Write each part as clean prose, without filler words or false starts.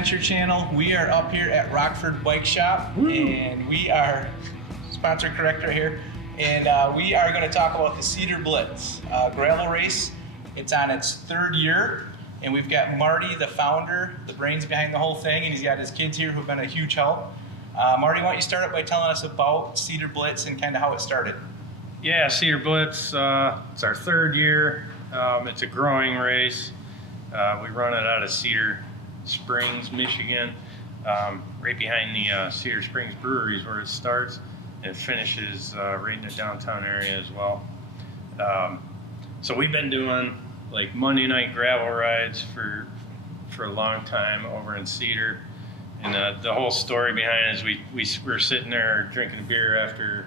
Adventure Channel. We are up here at Rockford Bike Shop, and we are sponsor correct right here, and we are going to talk about the Cedar Blitz gravel race. It's on its third year, and we've got Marty, the founder, the brains behind the whole thing, and he's got his kids here who've been a huge help. Marty, why don't you start up by telling us about Cedar Blitz and kind of how it started? Yeah, Cedar Blitz, it's our third year. It's a growing race. We run it out of Cedar Springs, Michigan, right behind the Cedar Springs Brewery is where it starts. It finishes right in the downtown area as well. So we've been doing like Monday night gravel rides for a long time over in Cedar. And the whole story behind it is we were sitting there drinking a beer after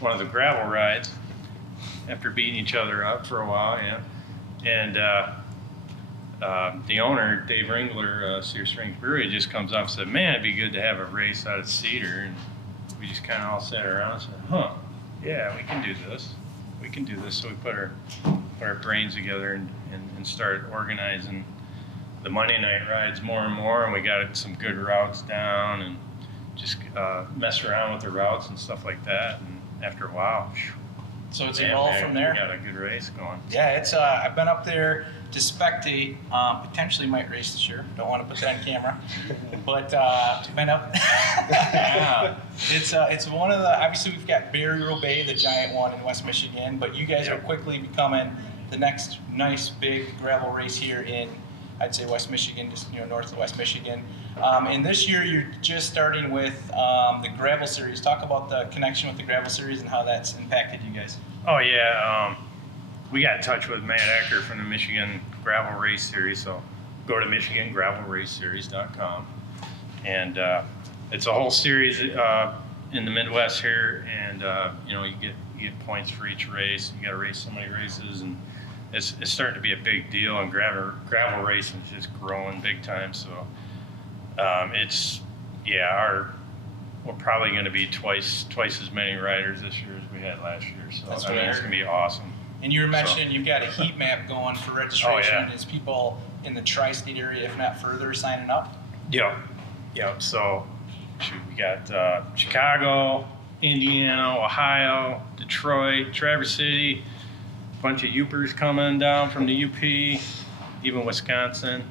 one of the gravel rides, after beating each other up for a while, yeah. And the owner, Dave Ringler, Cedar Spring Brewery, just comes up and said, "Man, it'd be good to have a race out of Cedar." And we just kind of all sat around and said, "Huh, yeah, we can do this. We can do this." So we put our brains together and started organizing the Monday night rides more and more, and we got some good routes down and just mess around with the routes and stuff like that. And after a while, so it's a roll from there. We got a good race going. Yeah, it's I've been up there to spectate. Potentially might race this year. Don't want to put that on camera, but been up. Yeah. It's one of the, obviously we've got Burial Bay, the giant one in West Michigan, but you guys are quickly becoming the next nice big gravel race here in, I'd say, West Michigan, just north of West Michigan. And this year you're just starting with the gravel series. Talk about the connection with the gravel series and how that's impacted you guys. Oh yeah, we got in touch with Matt Ecker from the Michigan Gravel Race Series. So go to MichiganGravelRaceSeries.com, and it's a whole series in the Midwest here. And you get points for each race. You got to race so many races, and it's starting to be a big deal. And gravel racing is just growing big time. So we're probably going to be twice as many riders this year as we had last year. So it's going to be awesome. And you were mentioning you've got a heat map going for registration. Oh, yeah. Is people in the tri-state area, if not further, signing up? Yep. So we got Chicago, Indiana, Ohio, Detroit, Traverse City, a bunch of Upers coming down from the UP, even Wisconsin,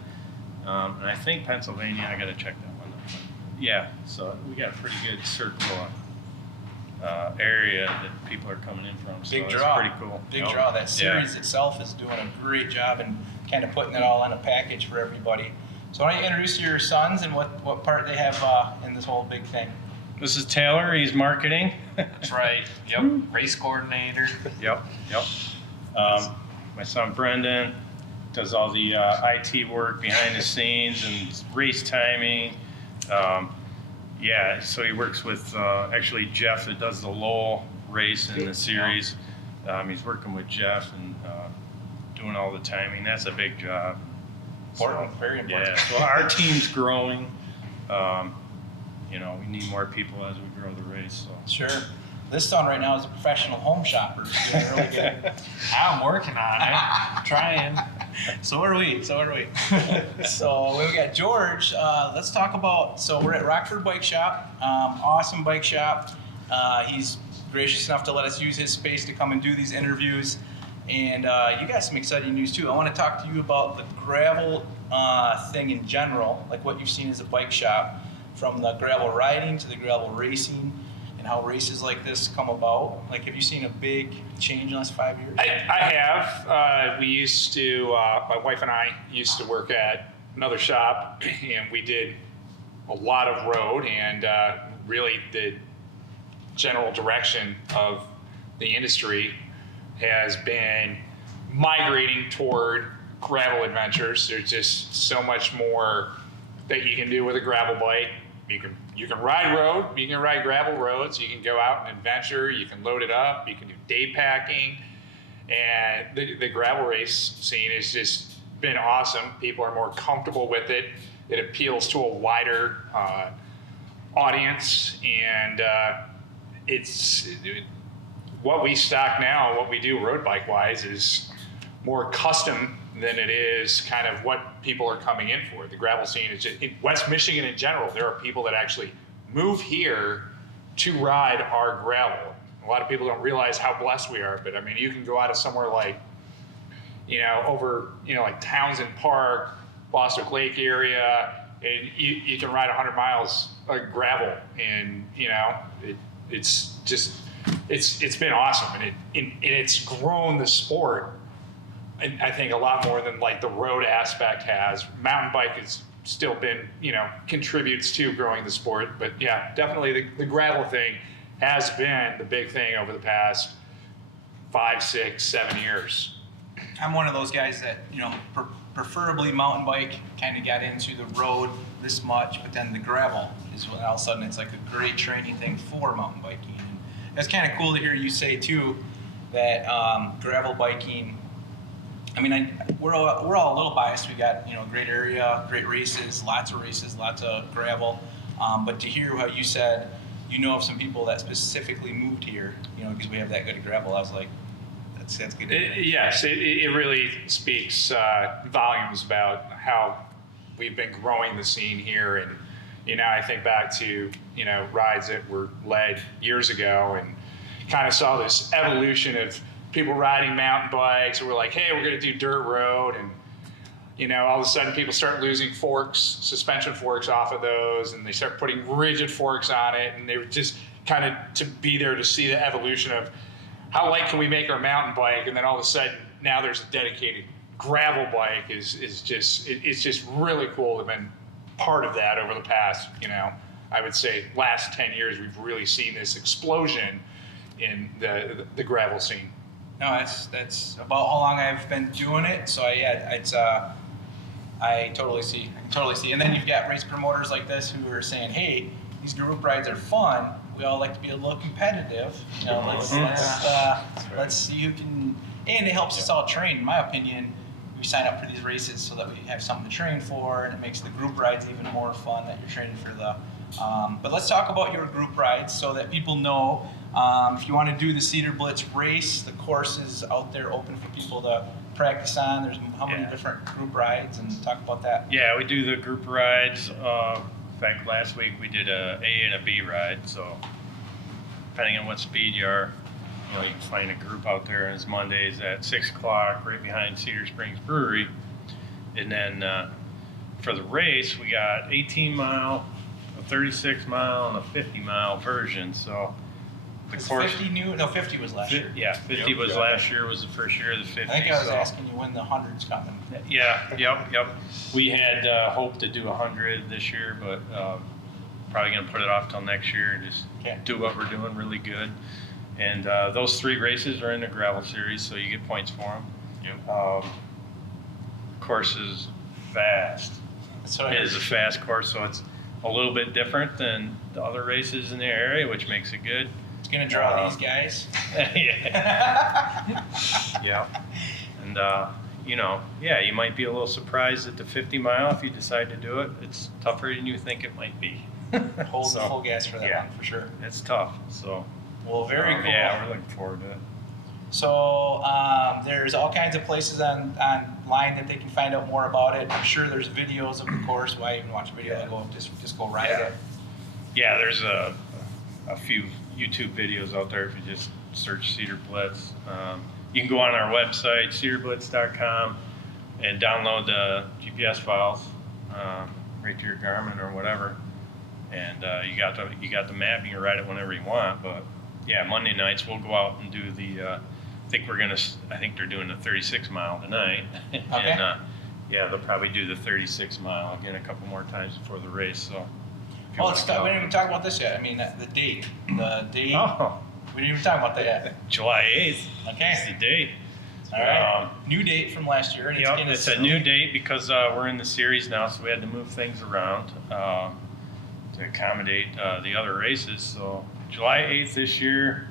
and I think Pennsylvania. I got to check that one out. Yeah, so we got a pretty good circle area that people are coming in from. So big draw. It's pretty cool. Big draw. That series itself is doing a great job and kind of putting it all in a package for everybody. So why don't you introduce your sons and what part they have in this whole big thing? This is Taylor. He's marketing. That's right. Yep. Race coordinator. Yep. My son Brendan does all the IT work behind the scenes and race timing. So he works with actually Jeff that does the Lowell race in the series. He's working with Jeff and doing all the timing. That's a big job. Important, very important. Yeah, so our team's growing. We need more people as we grow the race. So. Sure. This son right now is a professional home shopper. He's doing really good. I'm working on it. Trying. So are we. So we got George. Let's talk about, so we're at Rockford Bike Shop. Awesome bike shop. He's gracious enough to let us use his space to come and do these interviews. And you got some exciting news too. I want to talk to you about the gravel thing in general, like what you've seen as a bike shop, from the gravel riding to the gravel racing, and how races like this come about. Like, have you seen a big change in the last 5 years? I have. We used to, my wife and I used to work at another shop, and we did a lot of road, and really the general direction of the industry has been migrating toward gravel adventures. There's just so much more that you can do with a gravel bike. You can ride road, you can ride gravel roads, you can go out and adventure, you can load it up, you can do day packing, and the gravel race scene has just been awesome. People are more comfortable with it. It appeals to a wider audience, and it's what we stock now, what we do road bike wise is more custom than it is kind of what people are coming in for. The gravel scene is just, in West Michigan in general, there are people that actually move here to ride our gravel. A lot of people don't realize how blessed we are, but I mean, you can go out of somewhere like, over, like Townsend Park, Boswick Lake area, and you can ride 100 miles of gravel, and it's been awesome, and it's grown the sport, and I think a lot more than like the road aspect has. Mountain bike has still been, contributes to growing the sport, but yeah, definitely the gravel thing has been the big thing over the past 5, 6, 7 years. I'm one of those guys that, preferably mountain bike, kind of got into the road this much, but then the gravel is when all of a sudden it's like a great training thing for mountain biking. And it's kind of cool to hear you say too that gravel biking. I mean, we're all a little biased. We got great area, great races, lots of gravel. But to hear how you said of some people that specifically moved here, because we have that good of gravel, I was like, that's good. Yes, it really speaks volumes about how we've been growing the scene here. And I think back to rides that were led years ago, and kind of saw this evolution of people riding mountain bikes, and we're like, hey, we're going to do dirt road, and all of a sudden people start losing forks, suspension forks off of those, and they start putting rigid forks on it, and they were just kind of to be there to see the evolution of how light can we make our mountain bike, and then all of a sudden now there's a dedicated gravel bike. It's just really cool to have been part of that over the past, I would say last 10 years. We've really seen this explosion in the gravel scene. No, that's about how long I've been doing it. So it's I totally see. And then you've got race promoters like this who are saying, hey, these group rides are fun. We all like to be a little competitive. Let's see who can, and it helps us all train. In my opinion, we sign up for these races so that we have something to train for, and it makes the group rides even more fun that you're training for the. But let's talk about your group rides so that people know. If you want to do the Cedar Blitz race, the course is out there open for people to practice on. There's how many different group rides, and talk about that. Yeah, we do the group rides. In fact, last week we did a A and a B ride. So depending on what speed you are, you can find a group out there. And it's Mondays at 6 o'clock, right behind Cedar Springs Brewery. And then for the race, we got 18 mile, a 36 mile, and a 50 mile version. So the course, 50 new? No, 50 was last year. Yeah, 50 was last year. Was the first year of the 50. I think I was asking you when the 100's coming. Yeah, yep. We had hoped to do 100 this year, but probably going to put it off till next year and just do what we're doing really good. And those 3 races are in the gravel series, so you get points for them. Yep. Course is fast. It is a fast course, so it's a little bit different than the other races in the area, which makes it good. It's going to draw these guys. Yeah. And, you might be a little surprised at the 50 mile if you decide to do it. It's tougher than you think it might be. Hold the full gas for that one, for sure. It's tough. So, well, very cool. Yeah, we're looking forward to it. So there's all kinds of places online that they can find out more about it. I'm sure there's videos of the course. Why even watch a video? Just go ride it. Yeah, there's a few YouTube videos out there if you just search Cedar Blitz. You can go on our website, cedarblitz.com, and download the GPS files right to your Garmin or whatever. And you got the map. You can ride it whenever you want. But yeah, Monday nights we'll go out and do the. I think they're doing the 36 mile tonight. Okay. And they'll probably do the 36 mile again a couple more times before the race. So. Well, we didn't even talk about this yet. I mean, the date. Oh. We didn't even talk about that yet. July 8th. Okay. Is the date. All right. New date from last year. And it's a new date because we're in the series now, so we had to move things around to accommodate the other races. So July 8th this year,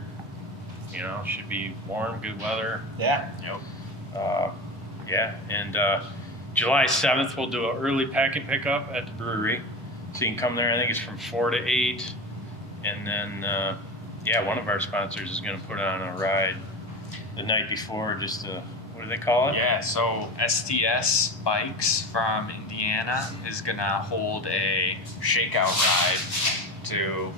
should be warm, good weather. Yeah. Yep. And July 7th we'll do an early packet pickup at the brewery. So you can come there. I think it's from 4 to 8, and then one of our sponsors is going to put on a ride the night before, just what do they call it? Yeah, so STS Bikes from Indiana is gonna hold a shakeout ride to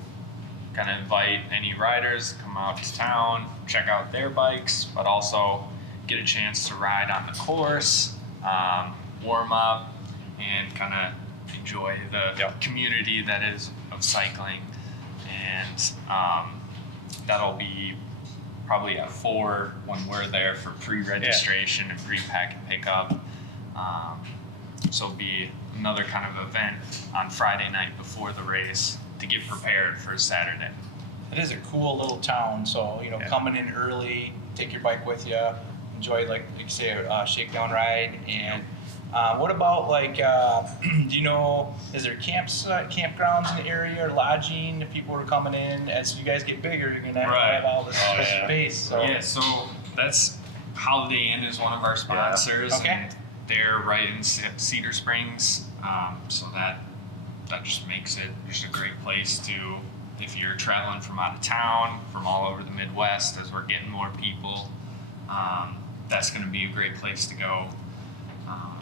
kind of invite any riders to come out to town, check out their bikes, but also get a chance to ride on the course, warm up, and kind of enjoy the community that is of cycling. And that'll be probably at 4 when we're there for pre-registration and pre-pack and pickup. So it'll be another kind of event on Friday night before the race to get prepared for Saturday. It is a cool little town, so coming in early, take your bike with you, enjoy like you say a shakedown ride. And what about like do you know, is there campgrounds in the area or lodging if people are coming in? As you guys get bigger, you're gonna have all this space. So. Yeah, so that's Holiday Inn is one of our sponsors. Okay. And they're right in Cedar Springs, so that just makes it just a great place to, if you're traveling from out of town, from all over the Midwest, as we're getting more people, that's going to be a great place to go.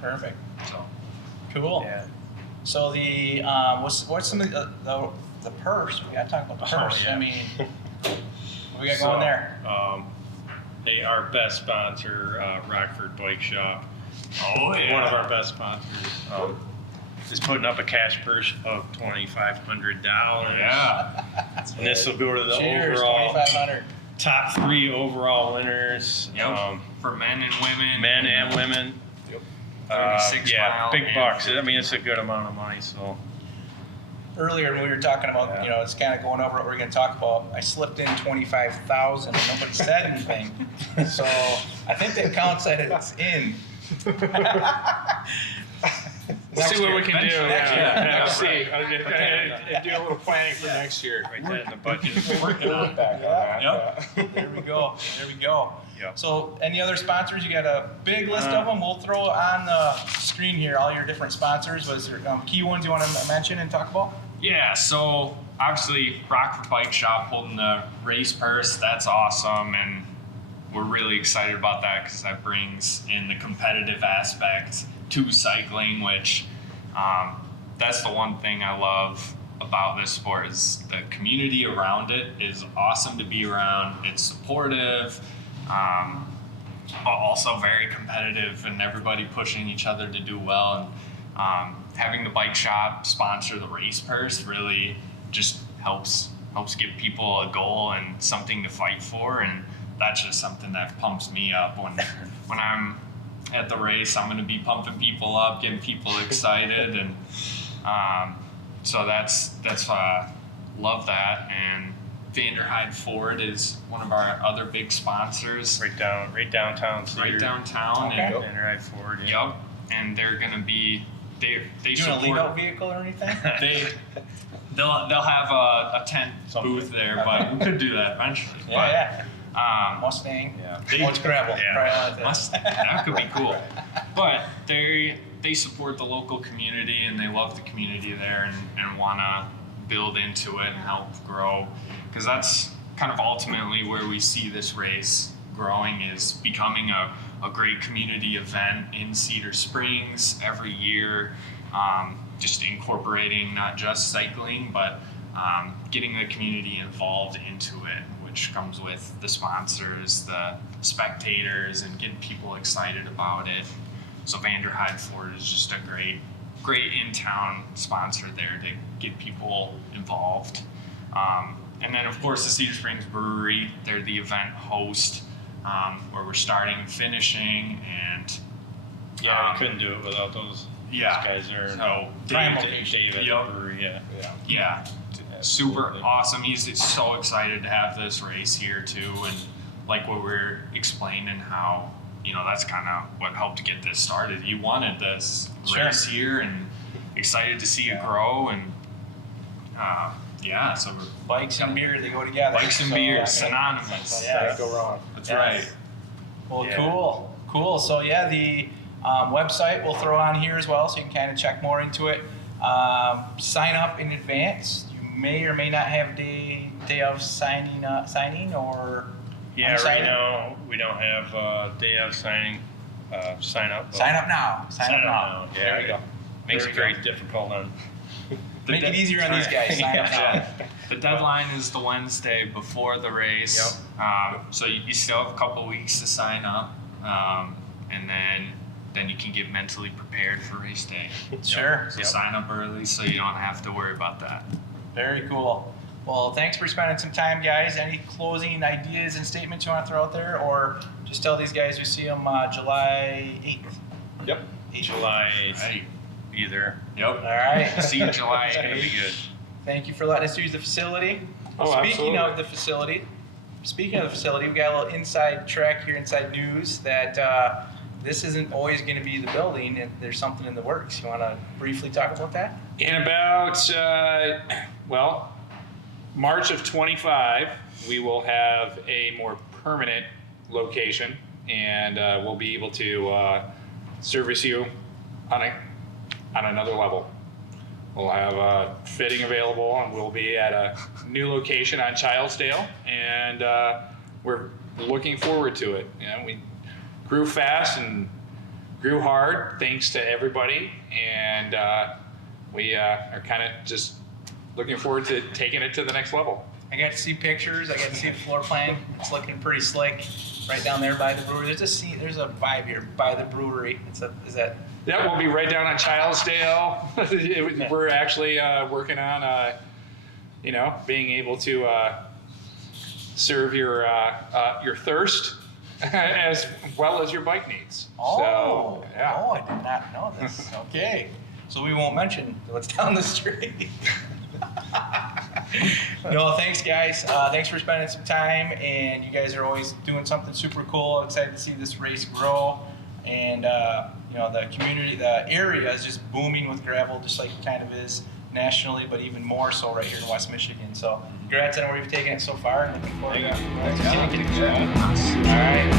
Perfect. So Cool. Yeah. So the what's some of the purse? We got to talk about the purse. yeah. I mean, what we got going there? Hey, our best sponsor, Rockford Bike Shop. Oh yeah. One of our best sponsors. Is putting up a cash purse of $2,500. Yeah. And this will go to the Cheers, overall 2,500. top 3 overall winners. Yep. For men and women. Men and women. 36 yeah, mile big and bucks. I 50. mean, it's a good amount of money. So Earlier when we were talking about, it's kind of going over what we're going to talk about. I slipped in 25,000 and nobody said anything. So I think that counts that it's in. We'll see what we can do. Next year. Yeah, Next see. year. And do a little planning for next year. write that in the budget. Working on that. Yep. There we go. There we go. Yep. So, any other sponsors? You got a big list of them. We'll throw on the screen here all your different sponsors. Was there key ones you want to mention and talk about? Yeah, so obviously Rockford Bike Shop holding the race purse, that's awesome, and we're really excited about that because that brings in the competitive aspect to cycling, which that's the one thing I love about this sport is the community around it is awesome to be around. It's supportive, also very competitive, and everybody pushing each other to do well. And having the bike shop sponsor the race purse really just helps give people a goal and something to fight for, and that's just something that pumps me up when I'm at the race. I'm going to be pumping people up, getting people excited, and so that's love that. And Vanderhyde Ford is one of our other big sponsors. Right downtown. Cedar. Right downtown. Okay. And Vanderhyde Ford. Yeah. yep. And they're going to be they You doing a support. lead out vehicle or anything? They'll have a tent Something. booth there, but we could do that eventually. Yeah. But, Mustang. Yeah. They- Oh, it's gravel. Yeah. Right. that could be cool. But they support the local community and they love the community there and want to build into it and help grow, because that's kind of ultimately where we see this race growing, is becoming a great community event in Cedar Springs every year, just incorporating not just cycling but getting the community involved into it, which comes with the sponsors, the spectators, and getting people excited about it. So Vanderhyde Ford is just a great in-town sponsor there to get people involved. And then of course the Cedar Springs Brewery, they're the event host, where we're starting and finishing, and Yeah, we couldn't do it without those guys there. So Prime Dave location. at Yep. the brewery, yeah. yeah, super awesome. He's so excited to have this race here too, and like what we're explaining, how that's kind of what helped get this started. You wanted this race here, and excited to see it grow, and so we're Bikes and beer, they go together. Bikes and So, beer, yeah, synonymous. Yeah. Can't go wrong. That's Yes. right. Well, Yeah. cool. So the website we'll throw on here as well, so you can kind of check more into it. Sign up in advance. You may or may not have day of signing or Yeah, Undecided? right now we don't have day of sign up. Sign up now. Sign up now. Yeah, There we go. Makes There it we very go. difficult on. Make it easier on these guys. Sign up now. Yeah. The deadline is the Wednesday before the race. So you still have a couple weeks to sign up, and then you can get mentally prepared for race day. Sure. So sign up early so you don't have to worry about that. Very cool. Well, thanks for spending some time, guys. Any closing ideas and statements you want to throw out there, or just tell these guys we see them July 8th? Yep. 8th. July Right. either. Yep. All right. See you July It's gonna be 8th. good. Thank you for letting us use the facility. Oh, Speaking absolutely. of the facility, we've got a little inside track here, inside news that this isn't always going to be the building, and there's something in the works. You want to briefly talk about that? In about, March of 25, we will have a more permanent location, and we'll be able to service you on another level. We'll have fitting available, and we'll be at a new location on Childsdale, and we're looking forward to it. You know, we grew fast and grew hard thanks to everybody, and we are kind of just looking forward to taking it to the next level. I got to see pictures. I got to see the floor plan. It's looking pretty slick, right down there by the brewery. There's a vibe here by the brewery. Is that? Yeah, we'll be right down on Childsdale. We're actually working on, being able to serve your thirst as well as your bike needs. Oh, So, yeah. oh, I did not know this. Okay, so we won't mention what's down the street. No, thanks guys. Thanks for spending some time, and you guys are always doing something super cool. Excited to see this race grow, and the community, the area is just booming with gravel, just like it kind of is nationally, but even more so right here in West Michigan. So congrats on where you've taken it so far, and looking forward to Thank you. All right.